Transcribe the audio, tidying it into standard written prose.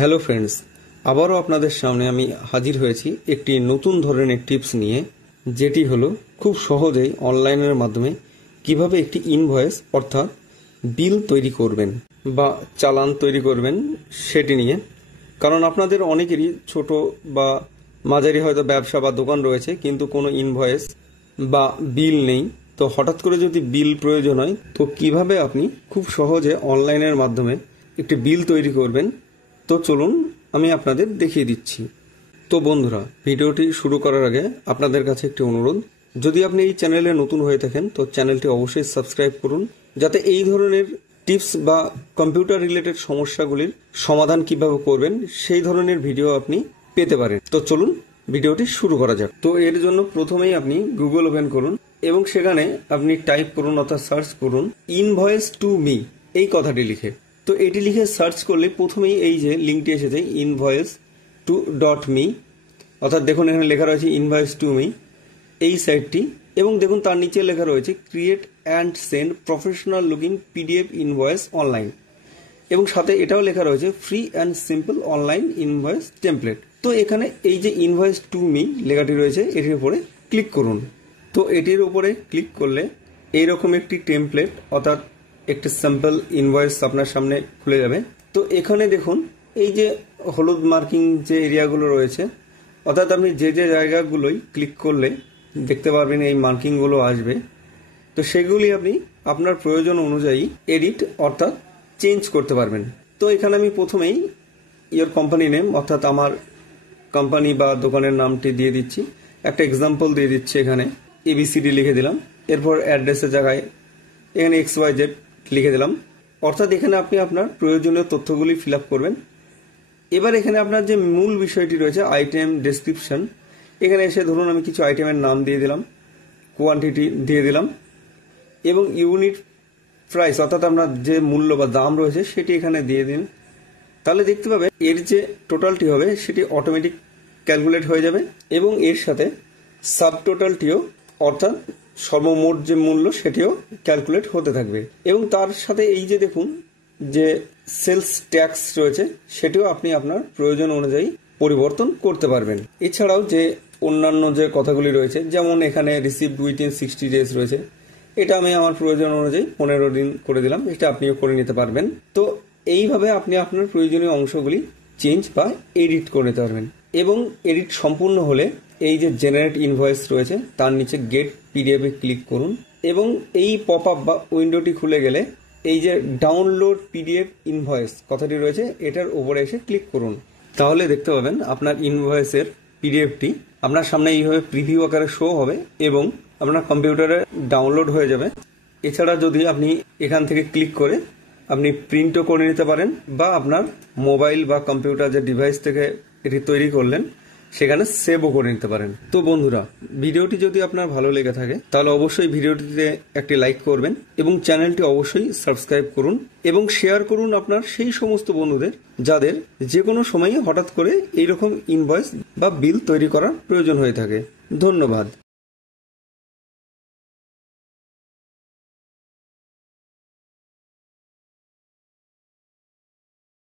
Hello friends, আবারও আপনাদের সামনে আমি হাজির হয়েছি একটি নতুন ধরনের টিপস নিয়ে, যেটি হলো খুব সহজেই অনলাইনের মাধ্যমে কিভাবে একটি ইনভয়েস অর্থাৎ বিল তৈরি করবেন বা চালান তৈরি করবেন সেটি নিয়ে। কারণ আপনাদের অনেকেরই ছোট বা মাঝারি হয়তো ব্যবসা বা দোকান রয়েছে, কিন্তু কোনো ইনভয়েস বা বিল নেই। তো হঠাৎ করে যদি বিল প্রয়োজন হয়, তো কিভাবে আপনি খুব সহজে অনলাইনের মাধ্যমে একটি বিল তৈরি করবেন, তো চলুন আমি আপনাদের দেখিয়ে দিচ্ছি। তো বন্ধুরা, ভিডিওটি শুরু করার আগে আপনাদের কাছে একটি অনুরোধ, যদি আপনি এই চ্যানেলে নতুন হয়ে থাকেন তো চ্যানেলটি অবশ্যই সাবস্ক্রাইব করুন, যাতে এই ধরনের টিপস বা কম্পিউটার রিলেটেড সমস্যাগুলির সমাধান কিভাবে করবেন সেই ধরনের ভিডিও আপনি পেতে পারেন। তো চলুন ভিডিওটি শুরু করা যাক। তো এর জন্য প্রথমেই আপনি গুগল ওপেন করুন এবং সেখানে আপনি টাইপ করুন অর্থাৎ সার্চ করুন ইনভয়েস টু মি, এই কথাটি লিখে। তো এটি লিখে সার্চ করলে প্রথমেই এই যে লিঙ্কটি এসেছে invoice2.me, অর্থাৎ দেখুন এখানে লেখা রয়েছে ইনভয়েস টু মি এই সাইটটি, এবং দেখুন তার নিচে লেখা রয়েছে create and send professional looking PDF invoice online, এবং সাথে এটাও লেখা রয়েছে free and simple online invoice template. তো এখানে এই যে ইনভয়েস টু মি লেখাটি রয়েছে এটির উপরে ক্লিক করুন। তো এটির উপরে ক্লিক করলে এইরকম একটি টেমপ্লেট অর্থাৎ একটি স্যাম্পল ইনভয়েস আপনার সামনে খুলে যাবে। তো এখানে দেখুন এই যে হলুদ মার্কিং যে এরিয়াগুলো রয়েছে, অর্থাৎ আপনি যে যে জায়গাগুলোই ক্লিক করলে দেখতে পারবেন এই মার্কিংগুলো আসবে। তো সেগুলি আপনি আপনার প্রয়োজন অনুযায়ী এডিট অর্থাৎ চেঞ্জ করতে পারবেন। তো এখানে আমি প্রথমেই ইয়োর কোম্পানি নেম অর্থাৎ আমার কোম্পানি বা দোকানের নামটি দিয়ে দিচ্ছি, একটা এক্সাম্পল দিয়ে দিচ্ছি, এখানে এবিসিডি লিখে দিলাম। এরপর অ্যাড্রেসের জায়গায় এখানে XYZ লিখে দিলাম, অর্থাৎ এখানে আপনি আপনার প্রয়োজনীয় তথ্যগুলি ফিল আপ করবেন। এবার এখানে আপনার যে মূল বিষয়টি রয়েছে আইটেম ডেসক্রিপশন, এখানে এসে ধরুন আমি কিছু আইটেমের নাম দিয়ে দিলাম, কোয়ান্টিটি দিয়ে দিলাম, এবং ইউনিট প্রাইস অর্থাৎ আপনার যে মূল্য বা দাম রয়েছে সেটি এখানে দিয়ে দিন। তাহলে দেখতে পাবেন এর যে টোটালটি হবে সেটি অটোমেটিক ক্যালকুলেট হয়ে যাবে, এবং এর সাথে সাব টোটালটিও অর্থাৎ সর্বমোট যে মূল্য সেটিও ক্যালকুলেট হতে থাকবে। এবং তার সাথে এই যে দেখুন যে সেলস ট্যাক্স রয়েছে সেটিও আপনি আপনার প্রয়োজন অনুযায়ী পরিবর্তন করতে পারবেন। এছাড়াও যে অন্যান্য যে কথাগুলি রয়েছে, যেমন এখানে রিসিভড উইথিন 60 ডেজ রয়েছে, এটা আমি আমার প্রয়োজন অনুযায়ী 15 দিন করে দিলাম, এটা আপনিও করে নিতে পারবেন। তো এইভাবে আপনি আপনার প্রয়োজনীয় অংশগুলি চেঞ্জ বা এডিট করে নিতে পারবেন। এবং এডিট সম্পূর্ণ হলে এই যে জেনারেট ইনভয়েস রয়েছে তার নিচে গেট পিডিএফ এ ক্লিক করুন, এবং এই পপ আপ বা উইন্ডোটি খুলে গেলে এই যে ডাউনলোড পিডিএফ ইনভয়েস কথাটি রয়েছে এটার উপরে এসে ক্লিক করুন। তাহলে দেখতে পাবেন আপনার ইনভয়েসের পিডিএফটি আপনার সামনে এইভাবে প্রিভিউ আকারে শো হবে এবং আপনার কম্পিউটারে ডাউনলোড হয়ে যাবে। এছাড়া যদি আপনি এখান থেকে ক্লিক করে আপনি প্রিন্টও করে নিতে পারেন, বা আপনার মোবাইল বা কম্পিউটার যে ডিভাইস থেকে এটি তৈরি করলেন সেখানে সেভও করে নিতে পারেন। তো বন্ধুরা, ভিডিওটি যদি আপনার ভালো লেগে থাকে তাহলে অবশ্যই ভিডিওটিতে একটি লাইক করবেন এবং চ্যানেলটি অবশ্যই সাবস্ক্রাইব করুন এবং শেয়ার করুন আপনার সেই সমস্ত বন্ধুদের যাদের যে কোনো সময়ে হঠাৎ করে এইরকম ইনভয়েস বা বিল তৈরি করার প্রয়োজন হয়ে থাকে। ধন্যবাদ।